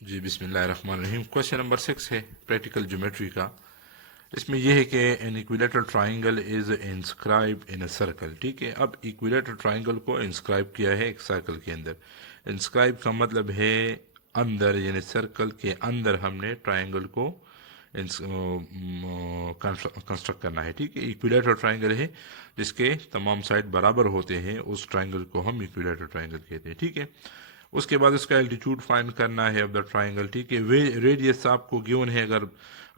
जी बिस्मिल्लाहिर्रहमानिर्रहीम। Question number 6 है practical geometry का। इसमें यह है कि an equilateral triangle is inscribe in a circle. ठीक है, अब इक्विलेटरल ट्राइंगल को इंस्क्राइब किया है एक सर्कल के अंदर। इंस्क्राइब का मतलब है अंदर, यानी सर्कल के अंदर हमने ट्राइंगल को कंस्ट्रक्ट करना है। ठीक है, इक्विलेटरल ट्राइंगल है जिसके तमाम साइड बराबर होते हैं, उस ट्राइंगल को हम इक्विलेटरल ट्राइंगल कहते हैं। ठीक है, उसके बाद इसका एल्टीट्यूड फाइंड करना है ऑफ द ट्राइंगल। ठीक है, वे रेडियस आपको गिवन है, अगर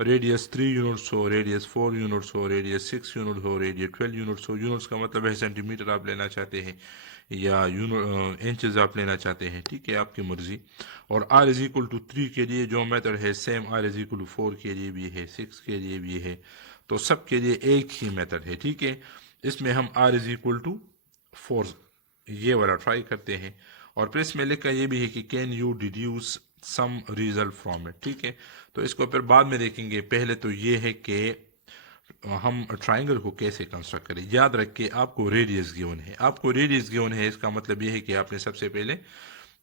रेडियस 3 यूनिट्स हो, रेडियस 4 यूनिट्स हो, रेडियस 6 यूनिट हो, रेडियस 12 यूनिट्स हो। यूनिट्स का मतलब है सेंटीमीटर आप लेना चाहते हैं या इंचेस आप लेना चाहते हैं। ठीक है, आपकी मर्जी। और आर इज इक्वल टू 3 के लिए जो मेथड है same r is equal to 4 के लिए भी है, 6 के लिए भी है, तो सब के लिए एक ही मेथड है। ठीक है, इसमें हम आर इज इक्वल टू 4 ये वाला ट्राई करते हैं। और फिर इसमें लिखा ये भी है कि can you deduce some result from it. ठीक है, तो इसको फिर बाद में देखेंगे। पहले तो ये है कि हम ट्राइंगल को कैसे कंस्ट्रक्ट करें। याद रखिए आपको रेडियस गिवन है, आपको रेडियस गिवन है, इसका मतलब ये है कि आपने सबसे पहले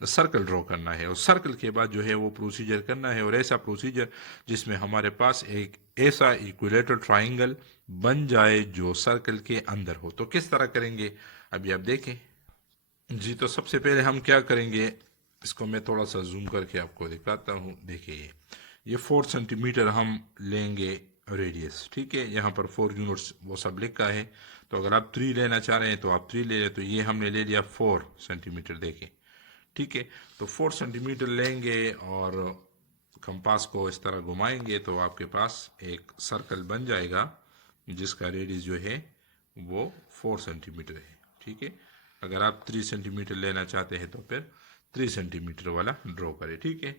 सर्कल ड्रॉ करना है और सर्कल के बाद जो है वो प्रोसीजर करना है, और ऐसा प्रोसीजर जिसमें हमारे पास एक ऐसा इक्विलेटरल ट्राइंगल बन जाए जो सर्कल के अंदर हो। तो किस तरह करेंगे अभी आप देखें। जी, तो सबसे पहले हम क्या करेंगे, इसको मैं थोड़ा सा जूम करके आपको दिखाता हूँ। देखिए ये 4 सेंटीमीटर हम लेंगे रेडियस। ठीक है, यहाँ पर 4 यूनिट्स वो सब लिखा है, तो अगर आप 3 लेना चाह रहे हैं तो आप 3 ले लें। तो ये हमने ले लिया 4 सेंटीमीटर, देखें। ठीक है, तो 4 सेंटीमीटर लेंगे और कंपास को इस तरह घुमाएंगे तो आपके पास एक सर्कल बन जाएगा जिसका रेडियस जो है वो 4 सेंटीमीटर है। ठीक है, अगर आप 3 सेंटीमीटर लेना चाहते हैं तो फिर 3 सेंटीमीटर वाला ड्रॉ करें। ठीक है,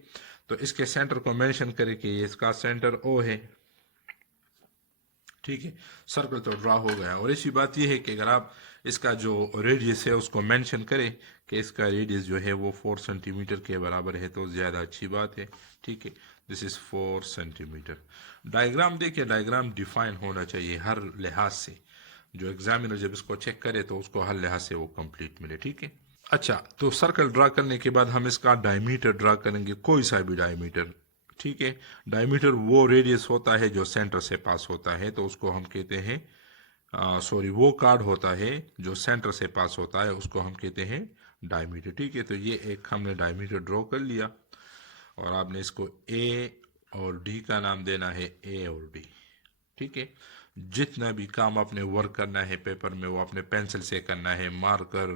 तो इसके सेंटर को मेंशन करें कि इसका सेंटर ओ है। ठीक है, सर्कल तो ड्रा हो गया। और इसी बात यह है कि अगर आप इसका जो रेडियस है उसको मेंशन करें कि इसका रेडियस जो है वो 4 सेंटीमीटर के बराबर है तो ज़्यादा अच्छी बात है। ठीक है, दिस इज़ 4 सेंटीमीटर। डायग्राम देखिए, डायग्राम डिफाइन होना चाहिए हर लिहाज से, जो एग्जामिनर जब इसको चेक करे तो उसको हर लिहाज से वो कंप्लीट मिले। ठीक है, अच्छा, तो सर्कल ड्रा करने के बाद हम इसका डायमीटर ड्रा करेंगे, कोई सा भी डायमीटर। ठीक है, डायमीटर वो रेडियस होता है जो सेंटर से पास होता है, तो उसको हम कहते हैं सॉरी, वो कार्ड होता है जो सेंटर से पास होता है, उसको हम कहते हैं डायमीटर। ठीक है, तो ये एक हमने डायमीटर ड्रॉ कर लिया और आपने इसको ए और डी का नाम देना है, ए और डी। ठीक है, जितना भी काम आपने वर्क करना है पेपर में वो आपने पेंसिल से करना है, मार्कर,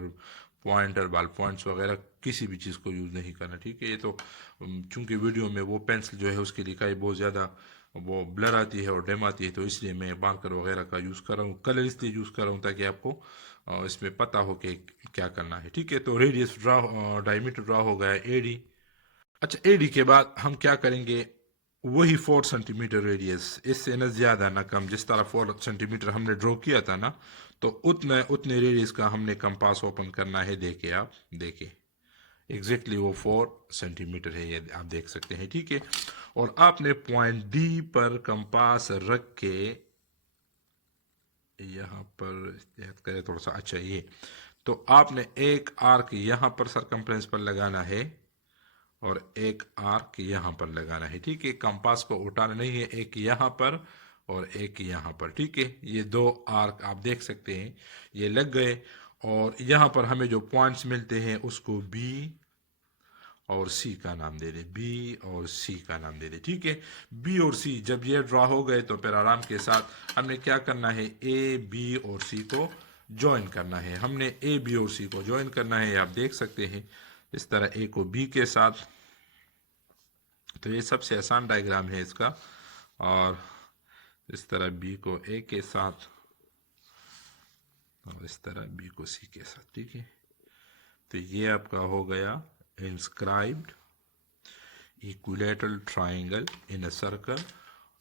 पॉइंटर, बॉल पॉइंट्स वगैरह किसी भी चीज़ को यूज़ नहीं करना। ठीक है, ये तो चूंकि वीडियो में वो पेंसिल जो है उसकी लिखाई बहुत ज़्यादा वो ब्लर आती है और डिम आती है, तो इसलिए मैं मार्कर वगैरह का यूज़ कर रहा हूँ, कलर इसलिए यूज़ कर रहा हूँ ताकि आपको इसमें पता हो कि क्या करना है। ठीक है, तो रेडियस ड्रा, डायमीटर ड्रा हो गया एडी। अच्छा, एडी के बाद हम क्या करेंगे, वही 4 सेंटीमीटर रेडियस, इससे न ज़्यादा न कम, जिस तरह 4 सेंटीमीटर हमने ड्रॉ किया था ना, तो उतने उतने रेडियस का हमने कंपास ओपन करना है। देखिए आप, देखिए एग्जैक्टली वो 4 सेंटीमीटर है, ये आप देख सकते हैं। ठीक है, और आपने पॉइंट डी पर कंपास रख के यहाँ पर करें थोड़ा सा, अच्छा ये, तो आपने एक आर्क यहाँ पर सरकमफ्रेंस पर लगाना है और एक आर्क यहाँ पर लगाना है। ठीक है, कंपास को उठाना नहीं है, एक यहाँ पर और एक यहाँ पर। ठीक है, ये दो आर्क आप देख सकते हैं, ये लग गए। और यहाँ पर हमें जो पॉइंट्स मिलते हैं उसको बी और सी का नाम दे दे, बी और सी का नाम दे दे। ठीक है, बी और सी जब ये ड्रा हो गए तो फिर आराम के साथ हमने क्या करना है, ए बी और सी को ज्वाइन करना है। हमने ए बी और सी को ज्वाइन करना है, आप देख सकते हैं इस तरह, ए को बी के साथ। तो ये सबसे आसान डायग्राम है इसका, और इस तरह बी को ए के साथ और इस तरह बी को सी के साथ। ठीक है, तो ये आपका हो गया inscribed equilateral triangle in a circle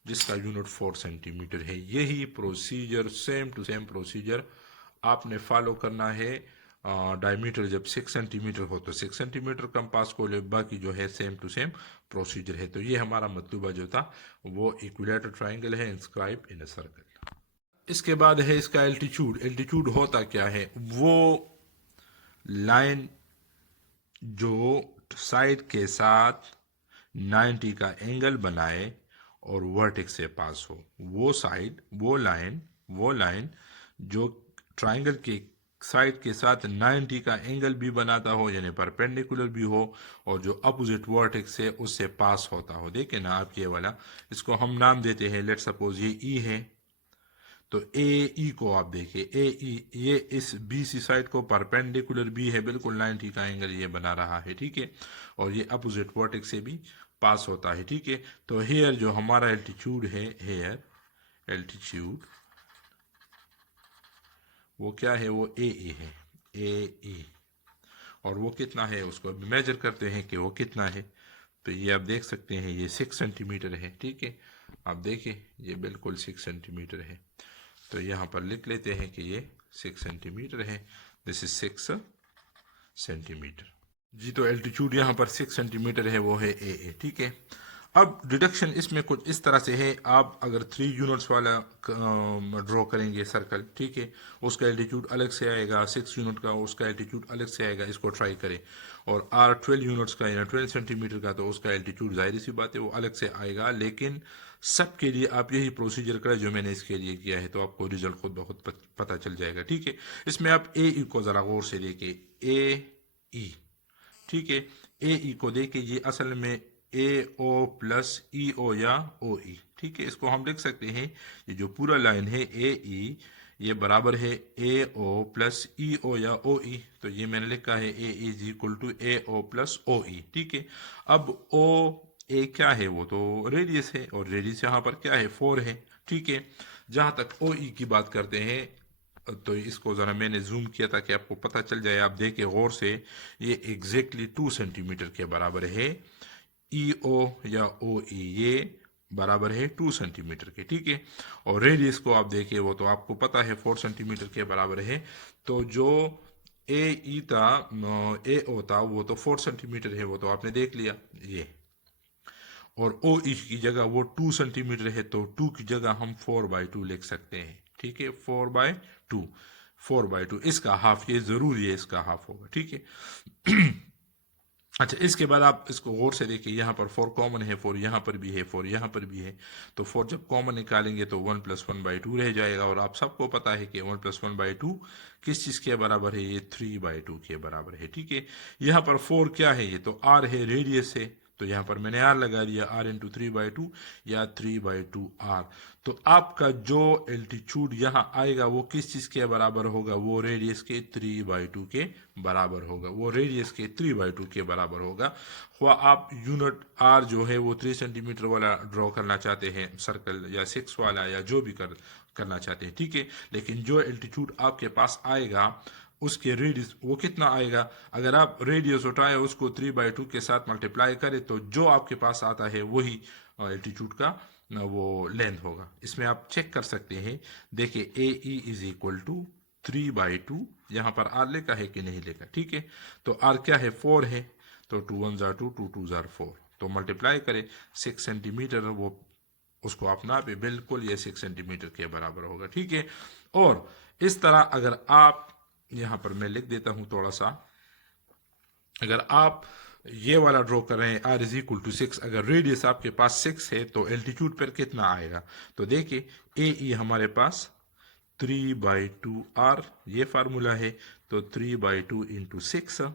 जिसका यूनिट 4 सेंटीमीटर है। यही procedure, same to same procedure आपने फॉलो करना है। डायमीटर जब 6 सेंटीमीटर हो तो 6 सेंटीमीटर कंपास को ले, बाकी जो है सेम टू सेम प्रोसीजर है। तो ये हमारा मतलूबा जो था वो इक्विलेटरल ट्राइंगल है इंस्क्राइब इन अ सर्कल। इसके बाद है इसका एल्टीट्यूड। एल्टीट्यूड होता क्या है, वो लाइन जो साइड के साथ 90 का एंगल बनाए और वर्टेक्स से पास हो। वो साइड, वो लाइन जो ट्राइंगल के साइड के साथ 90 का एंगल भी बनाता हो, यानी परपेंडिकुलर भी हो, और जो अपोजिट वर्टेक्स से उससे पास होता हो। देखिए ना आप, ये वाला, इसको हम नाम देते हैं, लेट सपोज ये ई है, तो ए ई को आप देखिए, ए ई ये इस बी सी साइड को परपेंडिकुलर भी है, बिल्कुल 90 का एंगल ये बना रहा है, ठीक है, और ये अपोजिट वर्टेक्स से भी पास होता है, ठीक है। तो हेयर जो हमारा एल्टीट्यूड है, हेयर एल्टीट्यूड वो क्या है, वो ए ई है, ए ई, और वो कितना है उसको मेजर करते हैं कि वो कितना है। तो ये आप देख सकते हैं, ये 6 सेंटीमीटर है, ठीक है। आप देखिए ये बिल्कुल 6 सेंटीमीटर है। तो यहाँ पर लिख लेते हैं कि ये 6 सेंटीमीटर है, दिस इज 6 सेंटीमीटर। जी, तो एल्टीट्यूड यहाँ पर 6 सेंटीमीटर है, वो है ए, ठीक है। अब डिडक्शन इसमें कुछ इस तरह से है, आप अगर 3 यूनिट्स वाला ड्रॉ करेंगे सर्कल, ठीक है, उसका एल्टीट्यूड अलग से आएगा, 6 यूनिट का उसका एल्टीट्यूड अलग से आएगा, इसको ट्राई करें। और आर 12 यूनिट्स का या 12 सेंटीमीटर का, तो उसका एल्टीट्यूड जाहिर सी बात है वो अलग से आएगा। लेकिन सबके लिए आप यही प्रोसीजर करें जो मैंने इसके लिए किया है, तो आपको रिजल्ट खुद ब खुद पता चल जाएगा, ठीक है। इसमें आप ए ई को ज़रा गौर से देखें, ए ई, ठीक है, ए ई को देखिए, ये असल में ए ओ प्लस ई ओ या ओ ई, ठीक है। इसको हम लिख सकते हैं, ये जो पूरा लाइन है ए ई, ये बराबर है ए ओ प्लस ई ओ या ओ ई। तो ये मैंने लिखा है A is equal to A O plus O E, ठीक है। अब ओ ए क्या है, वो तो रेडियस है, और रेडियस यहाँ पर क्या है, 4 है, ठीक है। जहाँ तक ओ ई की बात करते हैं, तो इसको ज़रा मैंने जूम किया ताकि आपको पता चल जाए, आप देखिए गौर से, ये एग्जैक्टली 2 सेंटीमीटर के बराबर है। ई ओ या ओ ई ये बराबर है 2 सेंटीमीटर के, ठीक है। और रेडियस को आप देखिए, वो तो आपको पता है 4 सेंटीमीटर के बराबर है। तो जो ए ई था, ए ओ था, वो तो 4 सेंटीमीटर है, वो तो आपने देख लिया ये। और ओ ई की जगह वो 2 सेंटीमीटर है, तो 2 की जगह हम 4/2 लिख सकते हैं, ठीक है, 4/2, 4/2 इसका हाफ, ये जरूरी है इसका हाफ होगा, ठीक है। अच्छा, इसके बाद आप इसको गौर से देखिए, यहाँ पर 4 कॉमन है, 4 यहाँ पर भी है, 4 यहाँ पर भी है। तो 4 जब कॉमन निकालेंगे तो 1 + 1/2 रह जाएगा, और आप सबको पता है कि 1 + 1/2 किस चीज़ के बराबर है, ये 3/2 के बराबर है, ठीक है। यहाँ पर 4 क्या है, ये तो आर है, रेडियस है, तो यहाँ पर मैंने आर लगा दिया, आर इंटू 3/2 या 3/2 आर। तो आपका जो एल्टीट्यूड यहाँ आएगा वो किस चीज़ के बराबर होगा, वो रेडियस के 3/2 के बराबर होगा, वो रेडियस के 3/2 के बराबर होगा। हुआ आप यूनिट आर जो है वो 3 सेंटीमीटर वाला ड्रॉ करना चाहते हैं सर्कल, या 6 वाला, या जो भी करना चाहते हैं, ठीक है। लेकिन जो एल्टीट्यूड आपके पास आएगा उसके रेडियस वो कितना आएगा, अगर आप रेडियस उठाए उसको 3/2 के साथ मल्टीप्लाई करें, तो जो आपके पास आता है वही एल्टीट्यूड का वो लेंथ होगा। इसमें आप चेक कर सकते हैं, देखिए ए ई इज इक्वल टू 3/2, यहाँ पर आर लिखा है कि नहीं लिखा, ठीक है। तो आर क्या है, 4 है, तो 2 1 जार 2, 2 2 जार 4, तो मल्टीप्लाई करें 6 सेंटीमीटर, वो उसको आप नापे, बिल्कुल ये 6 सेंटीमीटर के बराबर होगा, ठीक है। और इस तरह अगर आप, यहाँ पर मैं लिख देता हूँ थोड़ा सा, अगर आप ये वाला ड्रॉ कर रहे हैं आर इज इक्वल टू 6, अगर रेडियस आपके पास 6 है तो एल्टीट्यूड पर कितना आएगा, तो देखिए ए ई हमारे पास 3/2 आर, ये फार्मूला है, तो 3/2 into 6,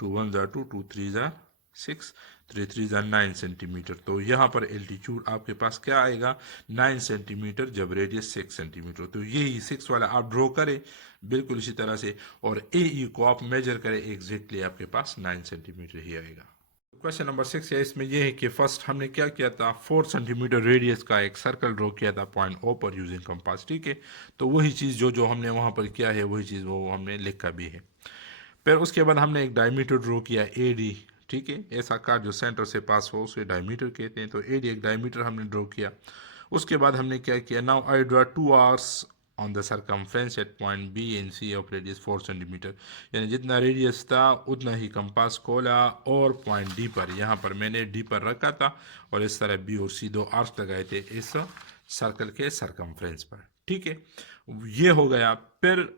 2 1 jar 2, 2 3 jar 6, 3 3 jar 9 centimetre. तो यहाँ पर एल्टीट्यूड आपके पास क्या आएगा, 9 सेंटीमीटर, जब रेडियस 6 सेंटीमीटर। तो यही 6 वाला आप ड्रॉ करें बिल्कुल इसी तरह से, और ए ई को आप मेजर करें, एग्जैक्टली आपके पास 9 सेंटीमीटर ही आएगा। क्वेश्चन नंबर 6 है, इसमें यह है कि फर्स्ट हमने क्या किया था, 4 सेंटीमीटर रेडियस का एक सर्कल ड्रॉ किया था पॉइंट ओ पर यूजिंग कंपास, ठीक है। तो वही चीज़ जो जो हमने वहाँ पर किया है वही चीज़ वो हमने लिखा भी है। फिर उसके बाद हमने एक डायमीटर ड्रॉ किया ए डी, ठीक है, ऐसा कार जो सेंटर से पास हो उसे डायमीटर कहते हैं। तो ए डी एक डायमीटर हमने ड्रॉ किया। उसके बाद हमने क्या किया, now I draw 2 arcs on the circumference at point B and C of radius 4 centimetre, यानी जितना रेडियस था उतना ही कंपास खोला, और पॉइंट डी पर, यहाँ पर मैंने डी पर रखा था, और इस तरह बी और सी 2 आर्स लगाए थे इस सर्कल के सरकमफ्रेंस पर, ठीक है। ये हो गया। फिर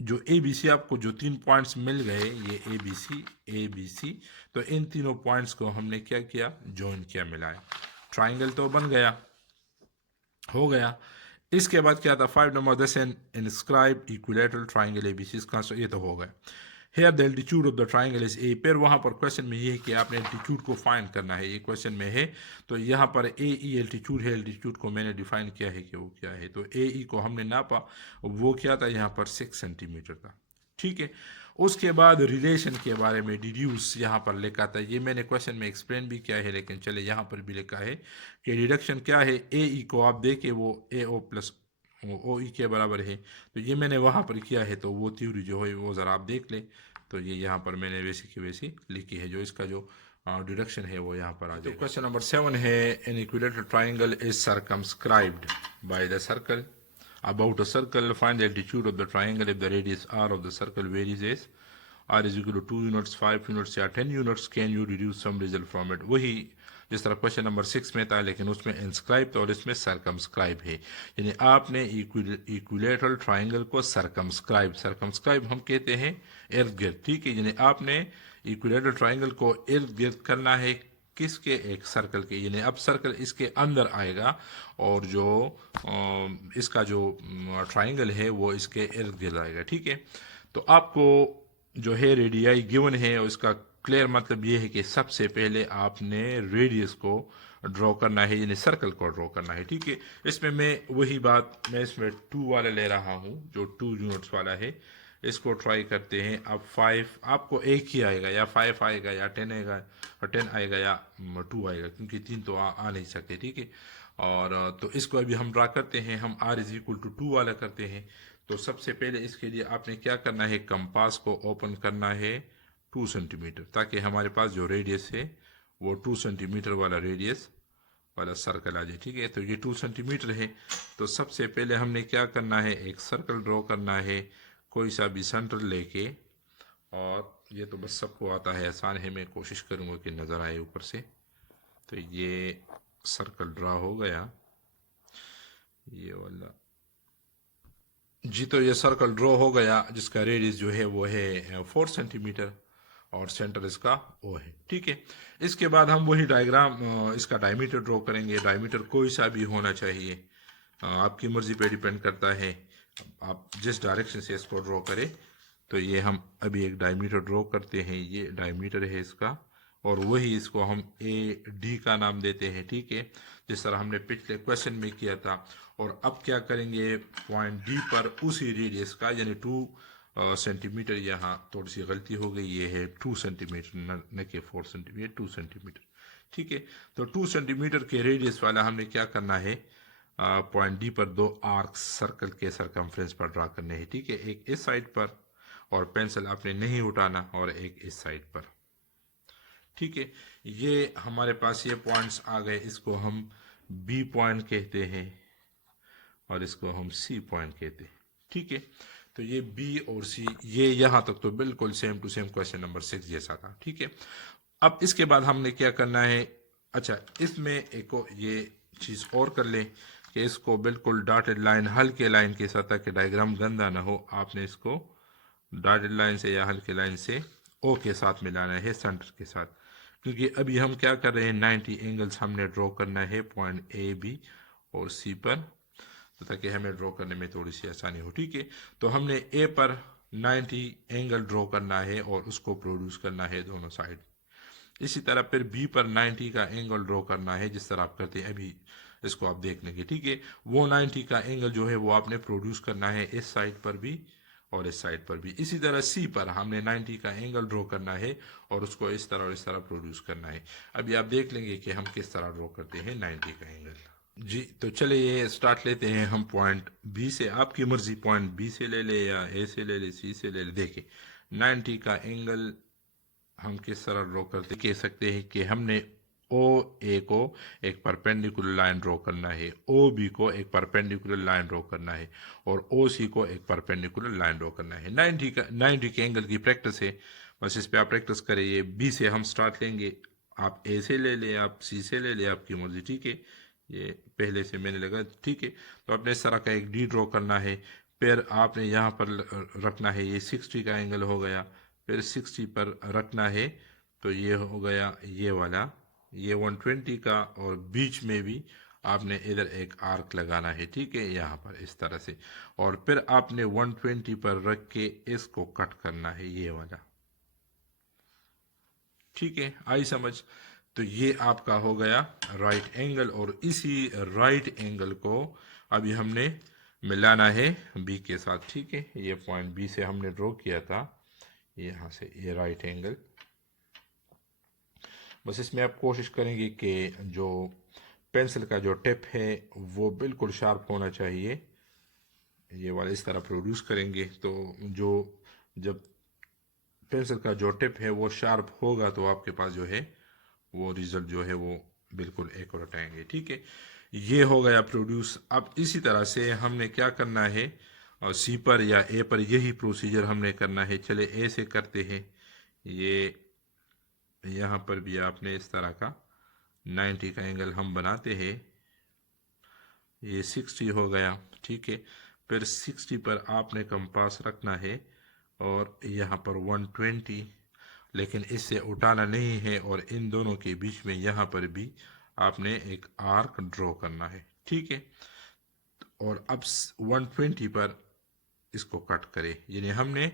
जो ए बी सी आपको जो 3 पॉइंट्स मिल गए, ये ए बी सी, तो इन तीनों पॉइंट्स को हमने क्या किया, ज्वाइन किया, मिलाया, ट्राइंगल तो बन गया, हो गया। इसके बाद क्या था, 5 number, this an inscribe equilateral triangle A B C, इसका ये तो हो गया। Here the altitude of the triangle is a, फिर वहाँ पर क्वेश्चन में ये है कि आपने एल्टीट्यूड को फाइंड करना है, ये क्वेश्चन में है। तो यहाँ पर ए ई एल्टीट्यूड है, एल्टीट्यूड को मैंने डिफाइन किया है कि वो क्या है, तो ए ई को हमने नापा, वो क्या था, यहाँ पर 6 सेंटीमीटर था, ठीक है। उसके बाद रिलेशन के बारे में डिड्यूस यहाँ पर लिखा था, ये मैंने क्वेश्चन में एक्सप्लेन भी किया है, लेकिन चले यहाँ पर भी लिखा है कि डिडक्शन क्या है, ए ई को आप देखें वो ए ओ प्लस ओ ई के बराबर है, तो ये मैंने वहाँ पर किया है, तो वो थ्योरी जो है वो ज़रा आप देख लें। तो ये यहाँ पर मैंने वैसी की वैसी लिखी है, जो इसका जो डिडक्शन है वो यहाँ पर आ जाए। तो क्वेश्चन नंबर 7 है, an equilateral triangle is circumscribed by the circle about a circle, find the altitude of the triangle if the radius r of the circle varies as r is equal to 2 units, 5 units या 10 units, can you deduce some result from it। वही जिस तरह question number 6 में था, लेकिन उसमें inscribe था और इसमें सर्कमस्क्राइब है, यानी आपने इक्विलेटरल ट्राइंगल को सर्कमस्क्राइब हम कहते हैं इर्द गिर्द, ठीक है, यानी आपने इक्विलेटरल ट्राइंगल को इर्द गिर्द करना है, किसके, एक सर्कल के, यानी अब सर्कल इसके अंदर आएगा और जो इसका जो ट्राइंगल है वो इसके इर्द गिर्द आएगा, ठीक है। तो आपको जो है रेडियाई गिवन है, और इसका क्लियर मतलब ये है कि सबसे पहले आपने रेडियस को ड्रॉ करना है, यानी सर्कल को ड्रॉ करना है, ठीक है। इसमें मैं वही बात, मैं इसमें 2 वाला ले रहा हूँ, जो 2 यूनिट्स वाला है, इसको ट्राई करते हैं। अब 5 आपको एक ही आएगा, या 5 आएगा या 10 आएगा, और 10 आएगा या 2 आएगा, क्योंकि 3 तो आ नहीं सकते, ठीक है। और तो इसको अभी हम ड्रा करते हैं, हम r इज इक्वल टू 2 वाला करते हैं। तो सबसे पहले इसके लिए आपने क्या करना है, कंपास को ओपन करना है 2 सेंटीमीटर, ताकि हमारे पास जो रेडियस है वो 2 सेंटीमीटर वाला रेडियस वाला सर्कल आ जाए, ठीक है। तो ये 2 सेंटीमीटर है, तो सबसे पहले हमने क्या करना है, एक सर्कल ड्रॉ करना है, कोई सा भी सेंटर लेके, और ये तो बस सबको आता है, आसान है, मैं कोशिश करूँगा कि नज़र आए ऊपर से। तो ये सर्कल ड्रा हो गया, ये वाला जी, तो ये सर्कल ड्रॉ हो गया, जिसका रेडियस जो है वो है 4 सेंटीमीटर, और सेंटर इसका ओ है, ठीक है। इसके बाद हम वही डायग्राम, इसका डायमीटर ड्रॉ करेंगे। डायमीटर कोई सा भी होना चाहिए, आपकी मर्जी पे डिपेंड करता है, आप जिस डायरेक्शन से इसको ड्रॉ करें। तो ये हम अभी एक डायमीटर ड्रॉ करते हैं, ये डायमीटर है इसका, और वही इसको हम ए डी का नाम देते हैं, ठीक है, जिस तरह हमने पिछले क्वेश्चन में किया था। और अब क्या करेंगे, पॉइंट डी पर उसी रेडियस का, यानी 2 सेंटीमीटर, यहाँ थोड़ी सी गलती हो गई, ये है 2 सेंटीमीटर, न कि 4 सेंटीमीटर, 2 सेंटीमीटर, ठीक है। तो 2 सेंटीमीटर के रेडियस वाला हमने क्या करना है, पॉइंट डी पर 2 आर्क्स सर्कल के सरकमफ्रेंस पर ड्रा करने हैं, ठीक है, एक इस साइड पर, और पेंसिल आपने नहीं उठाना, और एक इस साइड पर, ठीक है। ये हमारे पास ये पॉइंट्स आ गए, इसको हम बी पॉइंट कहते हैं, और इसको हम सी पॉइंट कहते हैं, ठीक है। तो ये बी और सी, ये यहाँ तक तो बिल्कुल same to same question number 6 जैसा था, ठीक है। अब इसके बाद हमने क्या करना है, अच्छा, इसमें एक ये चीज़ और कर लें कि इसको बिल्कुल डॉटेड लाइन, हल्के लाइन के साथ, ताकि डायग्राम गंदा ना हो, आपने इसको डॉटेड लाइन से या हल्के लाइन से ओ के साथ मिलाना है, सेंटर के साथ, क्योंकि अभी हम क्या कर रहे हैं, 90 एंगल्स हमने ड्रॉ करना है पॉइंट ए बी और सी पर, तो ताकि हमें ड्रॉ करने में थोड़ी सी आसानी हो, ठीक है। तो हमने ए पर 90 एंगल ड्रॉ करना है और उसको प्रोड्यूस करना है दोनों साइड। इसी तरह फिर बी पर 90 का एंगल ड्रॉ करना है, जिस तरह आप करते हैं अभी, इसको आप देख लेंगे, ठीक है। वो 90 का एंगल जो है वो आपने प्रोड्यूस करना है इस साइड पर भी और इस साइड पर भी। इसी तरह सी पर हमने 90 का एंगल ड्रॉ करना है और उसको इस तरह और इस तरह प्रोड्यूस करना है। अभी आप देख लेंगे कि हम किस तरह ड्रॉ करते हैं 90 का एंगल जी। तो चले ये स्टार्ट लेते हैं हम पॉइंट बी से, आपकी मर्जी पॉइंट बी से ले ले या ए से ले ले, सी से ले ले। देखिए 90 का एंगल हम किस तरह ड्रॉ करते, कह सकते हैं कि हमने ओ ए को एक परपेंडिकुलर लाइन ड्रॉ करना है, ओ बी को एक परपेंडिकुलर लाइन ड्रॉ करना है, और ओ सी को एक परपेंडिकुलर लाइन ड्रॉ करना है। 90 के एंगल की प्रैक्टिस है, बस इस पे आप प्रैक्टिस करें। ये बी से हम स्टार्ट लेंगे, आप ए से ले लें, आप सी से ले लें, आपकी मर्जी, ठीक है। ये पहले से मैंने लगा, ठीक है। तो आपने इस तरह का एक डी ड्रॉ करना है, फिर आपने यहाँ पर रखना है, ये 60 का एंगल हो गया, फिर 60 पर रखना है, तो ये हो गया ये वाला, ये 120 का, और बीच में भी आपने इधर एक आर्क लगाना है, ठीक है, यहाँ पर इस तरह से, और फिर आपने 120 पर रख के इसको कट करना है, ये वाला, ठीक है, आई समझ। तो ये आपका हो गया राइट एंगल, और इसी राइट एंगल को अभी हमने मिलाना है बी के साथ, ठीक है, ये पॉइंट बी से हमने ड्रॉ किया था, यहाँ से ये राइट एंगल। बस इसमें आप कोशिश करेंगे कि जो पेंसिल का जो टिप है वो बिल्कुल शार्प होना चाहिए, ये वाला इस तरह प्रोड्यूस करेंगे तो जो जब पेंसिल का जो टिप है वो शार्प होगा तो आपके पास जो है वो रिजल्ट जो है वो बिल्कुल एक्यूरेट आएंगे, ठीक है। ये हो गया प्रोड्यूस। अब इसी तरह से हमने क्या करना है, और सी पर या ए पर यही प्रोसीजर हमने करना है। चले ए से करते हैं। ये यहाँ पर भी आपने इस तरह का 90 का एंगल हम बनाते हैं, ये 60 हो गया, ठीक है। फिर 60 पर आपने कंपास रखना है और यहाँ पर 120, लेकिन इससे उठाना नहीं है, और इन दोनों के बीच में यहाँ पर भी आपने एक आर्क ड्रॉ करना है, ठीक है। और अब 120 पर इसको कट करें, यानी हमने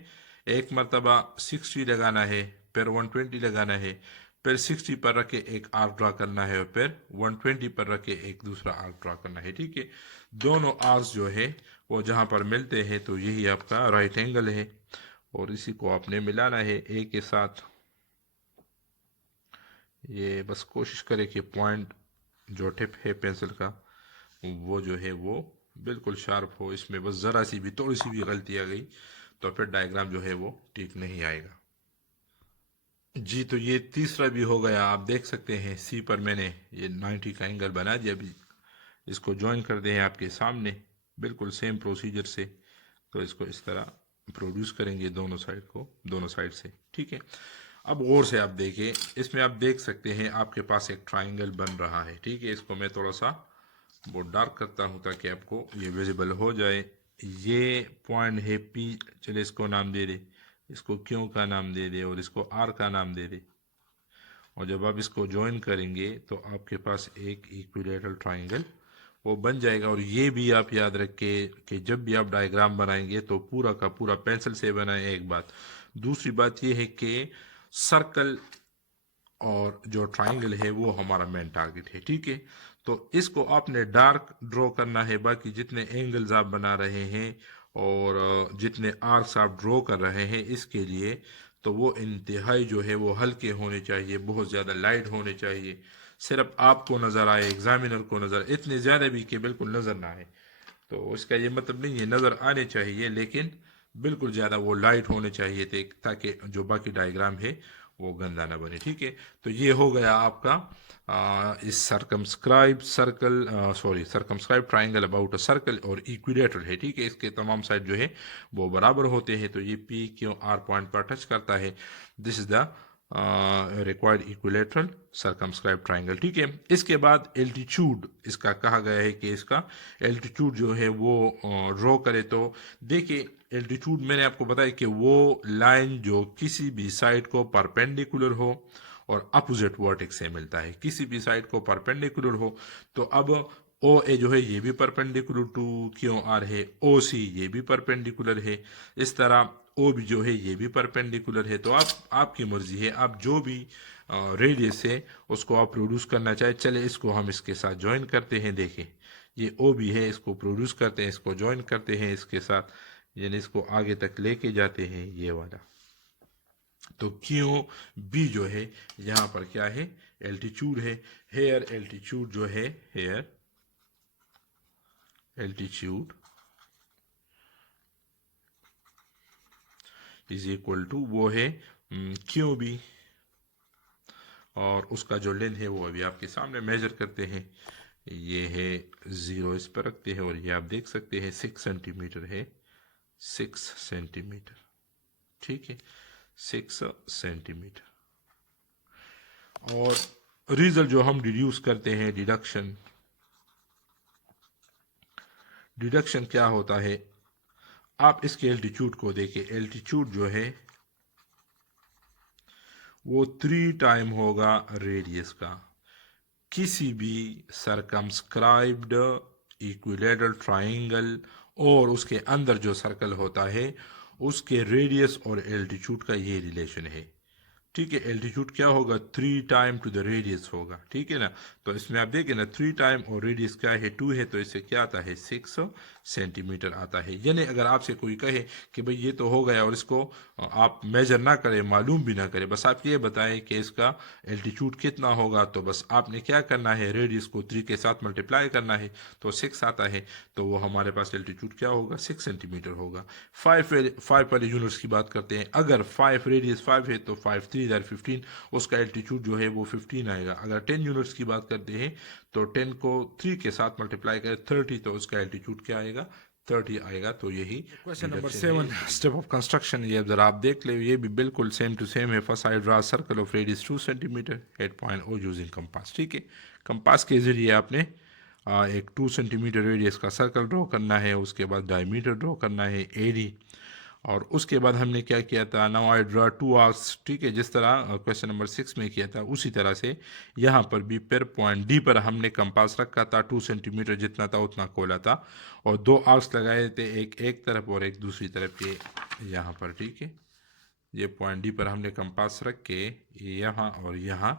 एक मरतबा 60 लगाना है, फिर 120 लगाना है, फिर 60 पर रख के एक आर्क ड्रा करना है, और फिर 120 पर रख के एक दूसरा आर्क ड्रा करना है, ठीक है। दोनों आर्क्स जो है वो जहाँ पर मिलते हैं तो यही आपका राइट एंगल है, और इसी को आपने मिलाना है ए के साथ। ये बस कोशिश करें कि पॉइंट जो टिप है पेंसिल का वो जो है वो बिल्कुल शार्प हो, इसमें बस ज़रा सी भी थोड़ी सी भी गलती आ गई तो फिर डायग्राम जो है वो ठीक नहीं आएगा। जी, तो ये तीसरा भी हो गया। आप देख सकते हैं सी पर मैंने ये 90 का एंगल बना दिया। अभी इसको ज्वाइन कर दें आपके सामने बिल्कुल सेम प्रोसीजर से। तो इसको इस तरह प्रोड्यूस करेंगे दोनों साइड को, दोनों साइड से, ठीक है। अब गौर से आप देखिए, इसमें आप देख सकते हैं आपके पास एक ट्राइंगल बन रहा है, ठीक है। इसको मैं थोड़ा सा वो डार्क करता हूँ ताकि आपको ये विजिबल हो जाए। ये पॉइंट है पी, चलिए इसको नाम दे दे, इसको क्यू का नाम दे दे, और इसको आर का नाम दे दे। और जब आप इसको ज्वाइन करेंगे तो आपके पास एक इक्विलेटरल ट्राइंगल वो बन जाएगा। और ये भी आप याद रखें कि जब भी आप डायग्राम बनाएंगे तो पूरा का पूरा पेंसिल से बनाएं, एक बात। दूसरी बात ये है कि सर्कल और जो ट्राइंगल है वो हमारा मेन टारगेट है, ठीक है। तो इसको आपने डार्क ड्रॉ करना है। बाकी जितने एंगल्स आप बना रहे हैं और जितने आर्क्स आप ड्रॉ कर रहे हैं इसके लिए, तो वो इंतहाई जो है वो हल्के होने चाहिए, बहुत ज़्यादा लाइट होने चाहिए, सिर्फ आपको नज़र आए, एग्जामिनर को नज़र, इतने ज़्यादा भी कि बिल्कुल नज़र ना आए। तो इसका ये मतलब नहीं है, नज़र आने चाहिए लेकिन बिल्कुल ज़्यादा वो लाइट होने चाहिए थे ताकि जो बाकी डायग्राम है वो गंदा ना बने, ठीक है। तो ये हो गया आपका इस circumscribe circle, sorry circumscribe triangle about a circle और इक्विलेटरल है, ठीक है। इसके तमाम साइड जो है वो बराबर होते हैं, तो ये पी क्यू आर पॉइंट पर टच करता है। This is the required equilateral circumscribe triangle, ठीक है। इसके बाद एल्टीट्यूड इसका कहा गया है कि इसका एल्टीट्यूड जो है वो ड्रॉ करे। तो देखिए एल्टीट्यूड मैंने आपको बताया कि वो लाइन जो किसी भी साइड को परपेंडिकुलर हो और अपोजिट वर्टेक्स से मिलता है, किसी भी साइड को परपेंडिकुलर हो। तो अब ओ ए जो है ये भी परपेंडिकुलर टू क्यू आर है, ओ सी ये भी परपेंडिकुलर है, इस तरह ओ भी जो है ये भी परपेंडिकुलर है। तो आप आपकी मर्जी है, आप जो भी रेडियस है उसको आप प्रोड्यूस करना चाहे। चले इसको हम इसके साथ ज्वाइन करते हैं। देखें ये ओ भी है, इसको प्रोड्यूस करते हैं, इसको ज्वाइन करते हैं इसके साथ, यानी इसको आगे तक लेके जाते हैं ये वाला। तो क्यू बी जो है यहाँ पर क्या है, एल्टीट्यूड है। हेयर एल्टीट्यूड जो है, here altitude is equal to वो है क्यू बी, और उसका जो लेंथ है वो अभी आपके सामने मेजर करते हैं। ये है 0, इस पर रखते हैं, और ये आप देख सकते हैं 6 सेंटीमीटर है, 6 सेंटीमीटर, ठीक है, 6 सेंटीमीटर। और रिजल्ट जो हम डिड्यूस करते हैं, डिडक्शन, डिडक्शन क्या होता है, आप इसके एल्टीट्यूड को देखिए, एल्टीट्यूड जो है वो 3 टाइम होगा रेडियस का। किसी भी सरकमस्क्राइब्ड इक्विलेटरल ट्राइंगल और उसके अंदर जो सर्कल होता है उसके रेडियस और एल्टीट्यूड का ये रिलेशन है। ठीक है, एल्टीट्यूड क्या होगा, 3 टाइम टू द रेडियस होगा। ठीक है ना, तो इसमें आप देखिए ना 3 टाइम और रेडियस क्या है 2 है, तो इससे क्या आता है 6 सेंटीमीटर आता है। यानी अगर आपसे कोई कहे कि भाई ये तो हो गया और इसको आप मेजर ना करें, मालूम भी ना करें, बस आप ये बताएं कि इसका एल्टीट्यूड कितना होगा, तो बस आपने क्या करना है, रेडियस को 3 के साथ मल्टीप्लाई करना है तो 6 आता है, तो वो हमारे पास एल्टीट्यूड क्या होगा 6 सेंटीमीटर होगा। 5 वाले यूनिट्स की बात करते हैं। अगर 5 रेडियस 5 है तो 5 3 इधर 15, उसका एल्टीट्यूड जो है वो 15 आएगा। अगर 10 यूनिट्स की बात करते हैं तो 10 को 3 के साथ मल्टीप्लाई करें 30, तो उसका एल्टीट्यूड क्या आएगा 30 आएगा। तो यही question number 7, step of construction. ये जरा आप देख ले, ये भी बिल्कुल सेम टू सेम है। First I draw circle of radius 2 centimetre head point O using compass. ठीक है, कंपास के जरिए आपने एक 2 सेंटीमीटर रेडियस का सर्कल ड्रॉ करना है, उसके बाद डायमीटर ड्रॉ करना है एडी, और उसके बाद हमने क्या किया था, नाउ आई ड्रा 2 आर्क्स। ठीक है, जिस तरह क्वेश्चन नंबर 6 में किया था उसी तरह से यहाँ पर भी पर पॉइंट डी पर हमने कंपास रखा था, 2 सेंटीमीटर जितना था उतना खोला था, और 2 आर्क्स लगाए थे, एक एक तरफ और एक दूसरी तरफ ये यहाँ पर। ठीक है, ये पॉइंट डी पर हमने कंपास रख के यहाँ और यहाँ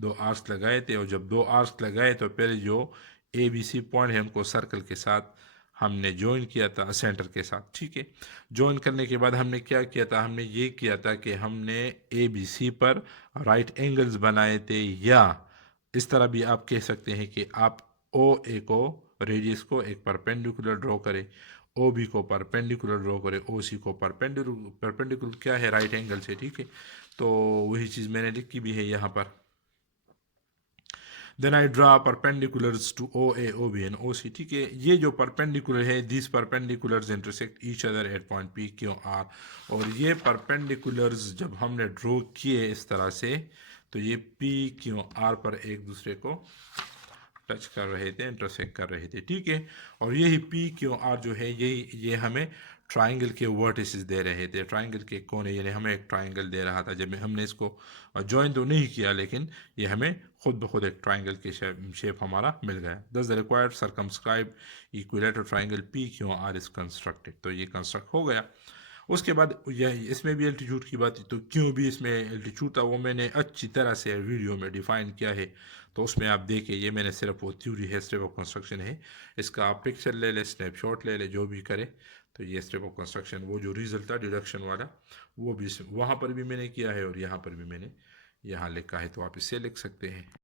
2 आर्क्स लगाए थे, और जब 2 आर्क्स लगाए तो पहले जो ए बी सी पॉइंट है उनको सर्कल के साथ हमने ज्वाइन किया था सेंटर के साथ। ठीक है, ज्वाइन करने के बाद हमने क्या किया था, हमने ये किया था कि हमने ए बी सी पर राइट एंगल्स बनाए थे, या इस तरह भी आप कह सकते हैं कि आप ओ ए को रेडियस को एक परपेंडिकुलर ड्रॉ करें, ओ बी को परपेंडिकुलर ड्रॉ करें, ओ सी को परपेंडिकुलर क्या है राइट एंगल से। ठीक है, तो वही चीज़ मैंने लिखी भी है यहाँ पर। Then I draw perpendiculars to O A O B and O C. ठीक है, ये जो परपेंडिकुलर है, this perpendiculars intersect each other at point P Q R, और ये परपेंडिकुलर्स जब हमने ड्रॉ किए इस तरह से, तो ये पी क्यू आर पर एक दूसरे को टच कर रहे थे, इंटरसेक्ट कर रहे थे। ठीक है, और यही पी क्यू आर जो है ये हमें ट्राइंगल के वर्टिसेस दे रहे थे, ट्राइंगल के कोने, यानी हमें एक ट्राइंगल दे रहा था। जब हमने इसको ज्वाइन तो नहीं किया, लेकिन ये हमें खुद ब खुद एक ट्राइंगल के शेप हमारा मिल गया। दस the required circumscribe equilateral triangle P Q are is constructed, तो ये कंस्ट्रक्ट हो गया। उसके बाद यह इसमें भी एल्टीट्यूड की बात थी, तो क्यों भी इसमें एल्टीट्यूड था वो मैंने अच्छी तरह से वीडियो में डिफाइन किया है, तो उसमें आप देखिए, ये मैंने सिर्फ वो थ्योरी है, स्टेप ऑफ कंस्ट्रक्शन है, इसका आप पिक्चर ले ले, स्नैपशॉट ले ले, जो भी करे। तो ये स्टेप ऑफ कंस्ट्रक्शन, वो जो रिजल्ट था डिडक्शन वाला, वो भी वहाँ पर भी मैंने किया है और यहाँ पर भी मैंने यहाँ लिखा है, तो आप इससे लिख सकते हैं।